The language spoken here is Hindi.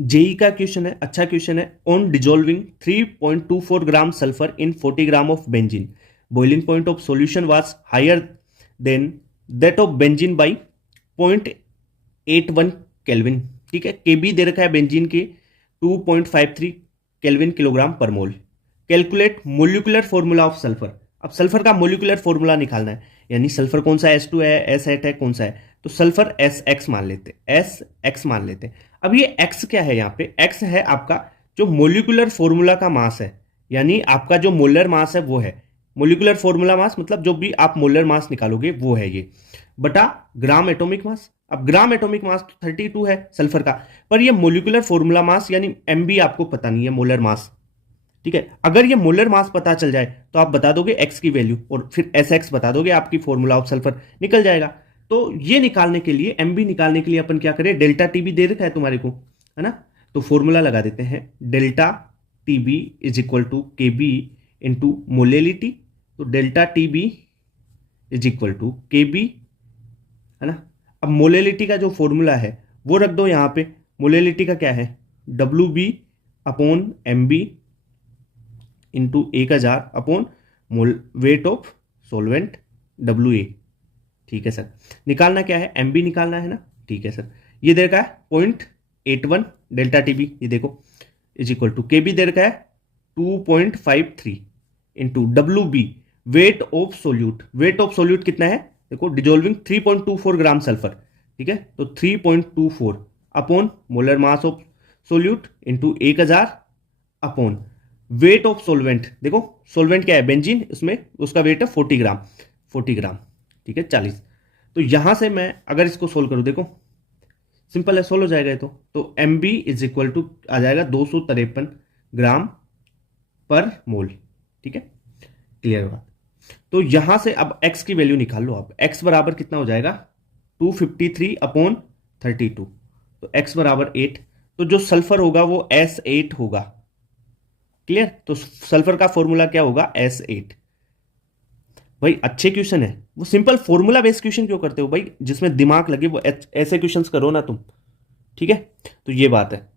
जेई का क्वेश्चन है, अच्छा क्वेश्चन है। On dissolving 3.24 gram sulphur in 40 gram of benzene, boiling point of solution was higher than that of benzene by 0.81 kelvin. ठीक है, केबी दे रखा है बेंजीन के 2.53 केल्विन किलोग्राम पर mole. Calculate molecular formula of sulphur. अब सल्फर का मोलिकुलर फॉर्मूला निकालना है, यानी सल्फर कौन सा S2 है, S8 है, कौन सा है, तो सल्फर SX मान लेते, SX मान लेते। अब ये X क्या है, यहाँ पे X है आपका जो मोलिकुलर फॉर्मूला का मास है, यानी आपका जो मोलर मास है वो है मोलिकुलर फॉर्मूला मास, मतलब जो भी आप मोलर मास निकालोगे वो है ये, बटा ग्राम एटॉमिक मास। अब ग्राम एटॉमिक मास तो 32 है सल्फर का, पर ये मोलिकुलर फॉर्मूला मास यानी एमबी आपको पता नहीं है, मोलर मास। ठीक है, अगर ये मोलर मास पता चल जाए तो आप बता दोगे एक्स की वैल्यू और फिर एस एक्स बता दोगे, आपकी फॉर्मूला ऑफ सल्फर निकल जाएगा। तो ये निकालने के लिए, एमबी निकालने के लिए अपन क्या करें, डेल्टा टीबी दे रखा है तुम्हारे को, है ना, तो फॉर्मूला लगा देते हैं, delta T B is equal to K B into molality. तो delta T B is equal to K B, है ना। अब मोलेलिटी का जो फॉर्मूला है वो रख दो यहां पे। मोलेलिटी का क्या है, W B upon M B into 1000 upon mole weight of solvent W A. ठीक है सर, निकालना क्या है, एम बी निकालना है ना। ठीक है सर, ये दे रखा है 0.81 डेल्टा टी बी, ये देखो is equal to K B दे रखा है 2.53 into W B weight of solute. Weight of solute कितना है, देखो डिजोल्विंग 3.24 ग्राम सल्फर। ठीक है, तो 3.24 upon molar mass of solute into 1000 upon weight of solvent. देखो सोलवेंट क्या है, बेंजीन, उसमें उसका वेट है 40 ग्राम, 40 ग्राम। ठीक है 40। तो यहां से मैं अगर इसको सोल्व करूं, देखो सिंपल है, सोल्व हो जाएगा ये तो M B is equal to आ जाएगा 253 ग्राम पर मोल। ठीक है, क्लियर बात। तो यहां से अब x की वैल्यू निकाल लो आप, x बराबर कितना हो जाएगा 253 अपॉन 32, तो x बराबर 8। तो जो सल्फर होगा वो S8 होगा। क्लियर, तो सल्फर का फॉर्मूला क्या होगा, S8। भाई अच्छे क्वेश्चन है, वो सिंपल फॉर्मूला बेस्ड क्वेश्चन क्यों करते हो भाई, जिसमें दिमाग लगे वो ऐसे क्वेश्चंस करो ना तुम। ठीक है, तो ये बात है।